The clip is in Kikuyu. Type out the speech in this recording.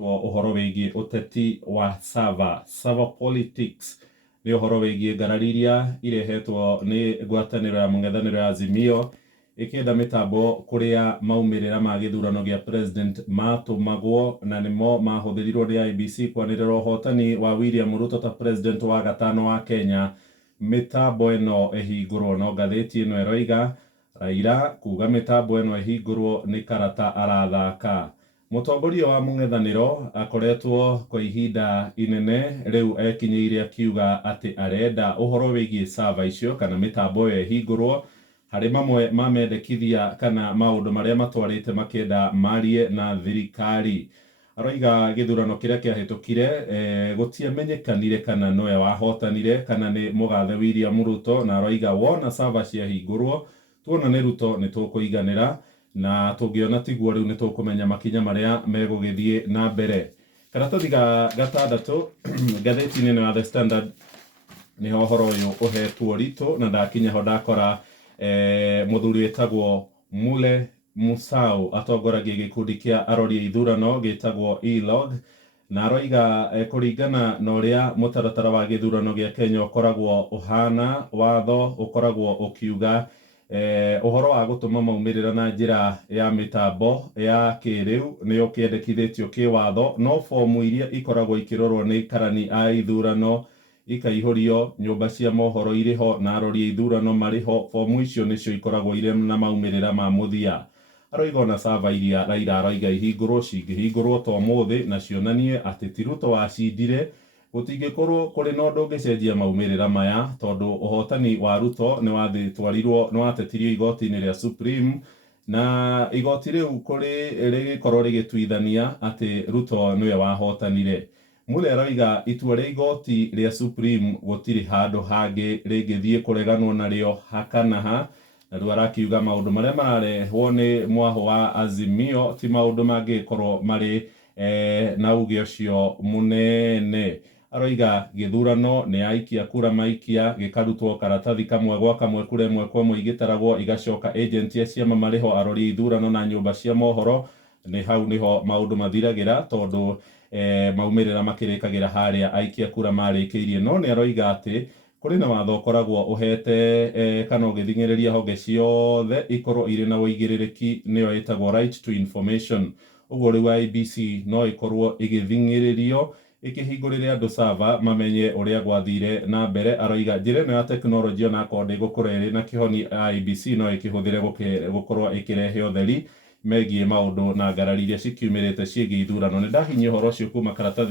Ũhoro wĩgiĩ ũteti wa Sava Politics nĩ ũhoro wĩgiĩ ngarari iria irehetwo nĩ ngwatanĩro ya mũng'ethanĩro ya Azimio ĩkĩenda mĩtambo kũrĩa maumĩrĩra ma gĩthurano gĩa president matũmagwo na nĩmo mahũthĩrirwo nĩ IEBC kwanĩrĩra ũhotani wa William Ruto ta president wa gatano wa Kenya. Mĩtambo ĩno ĩhingũrwo, no ngathĩti ĩno ĩroiga Raila kuga mĩtambo ĩno ĩhingũrwo nĩ karata arathaka. Mũtongoria wa mũng'ethanĩro akoretwo kwa ihinda inene rĩu ekinyĩire akiuga atĩ arenda ũhoro wĩgiĩ server icio kana mĩtambo ĩyo ĩhingũrwo. Harĩ mamwe ma mendekithia kana maũndũ marĩa matwarĩte makĩenda marie na thirikari. Aroiga gĩthurano kĩrĩa kĩahĩtũkire gũtiamenyekanire kana nowe wahotanire kana nĩ mũgathe William Ruto, na aroiga wona server ciahingũrwo tuona nĩ Ruto nĩ tũkũiganĩra, na tũngĩona tiguo rĩu nĩ tũkũmenya makinya marĩa megũgĩthiĩ na mbere. Karatathi gatandatũ ngathĩti-inĩ ĩno ya The Standard nĩho ũhoro ũyũ ũhetwo ritũ, na ndakinya ho ndakora mũthuri wĩtagwo Mule Musau atongoragia gĩkundi kĩa arori a ithurano gĩtagwo E-log, na aroiga kũringana na ũrĩa mũtaratara wa gĩthurano gĩa Kenya ũkoragwo ũhana, watho ũkoragwo ũkiuga ũhoro wa gũtũma maumĩrĩra na njĩra ya mĩtambo ya kĩrĩu nĩ ũkĩendekithĩtio kĩwatho, no fomu iria ikoragwo ikĩrorwo nĩ karani a ithurano ikaihũrio, nyũmba cia mohoro irĩ ho na arori a ithurano marĩ ho, fomu icio nĩcio ikoragwo irĩ na maumĩrĩra ma mũthia. Aroiga ona server iria Raila aroiga ihingũrwo cingĩhingũrwo ta ũmũthĩ na cionanie atĩ ti Ruto wacindire, gũtingĩkorwo kũrĩ na ũndũ ũngĩcenjia maumĩrĩra maya, tondũ ũhotani wa Ruto nĩ watetirio igoti-inĩ rĩa Supreme, na igoti rĩu rĩgĩkorwo rĩgĩtuithania atĩ Ruto nĩwe wahotanire. Mule aroiga itua rĩa igoti rĩa Supreme gũtirĩ handũ hangĩ rĩngĩthiĩ kũreganwo narĩo hakanaha, na rĩu arakiuga maũndũ marĩa mararehwo nĩ mwaho wa Azimio ti maũndũ mangĩkorwo marĩ na uge ũcio mũnene. Aroiga gĩthurano nĩ aikia kura maikia, gĩkarutwo karatathi kamwe gwa kamwe, kura ĩmwe kwa ĩmwe igĩtaragwo, igacoka agent a ciama marĩ ho, arori a ithurano na nyũmba cia mohoro, nĩ hau nĩho maũndũ mathiragĩra, tondũ maumĩrĩra makĩrĩkagĩra harĩa aikia kura marĩkĩirie. No nĩ aroiga atĩ kũrĩ na watho ũkoragwo ũhete kana ũgĩthing'ĩrĩria honge ciothe ikorwo irĩ na ũigĩrĩrĩki, nĩyo ĩtagwo right to information. Ũguo rĩu IEBC no ĩkorwo ĩgĩthing'ĩrĩrio ĩkĩhingũrĩre andũ server mamenye ũrĩa gwathire na mbere. Aroiga njĩra ĩno ya tekinoronjĩ ona akorwo ndĩgũkorwo ĩrĩ na kĩhoni, IEBC no ĩkĩhũthĩre gũkorwo ĩkĩrehe ũtheri megiĩ maũndũ na ngarari iria cikiumĩrĩte ciĩgiĩ ithurano. Nĩ ndahinyia ũhoro ũcio kuma karatathi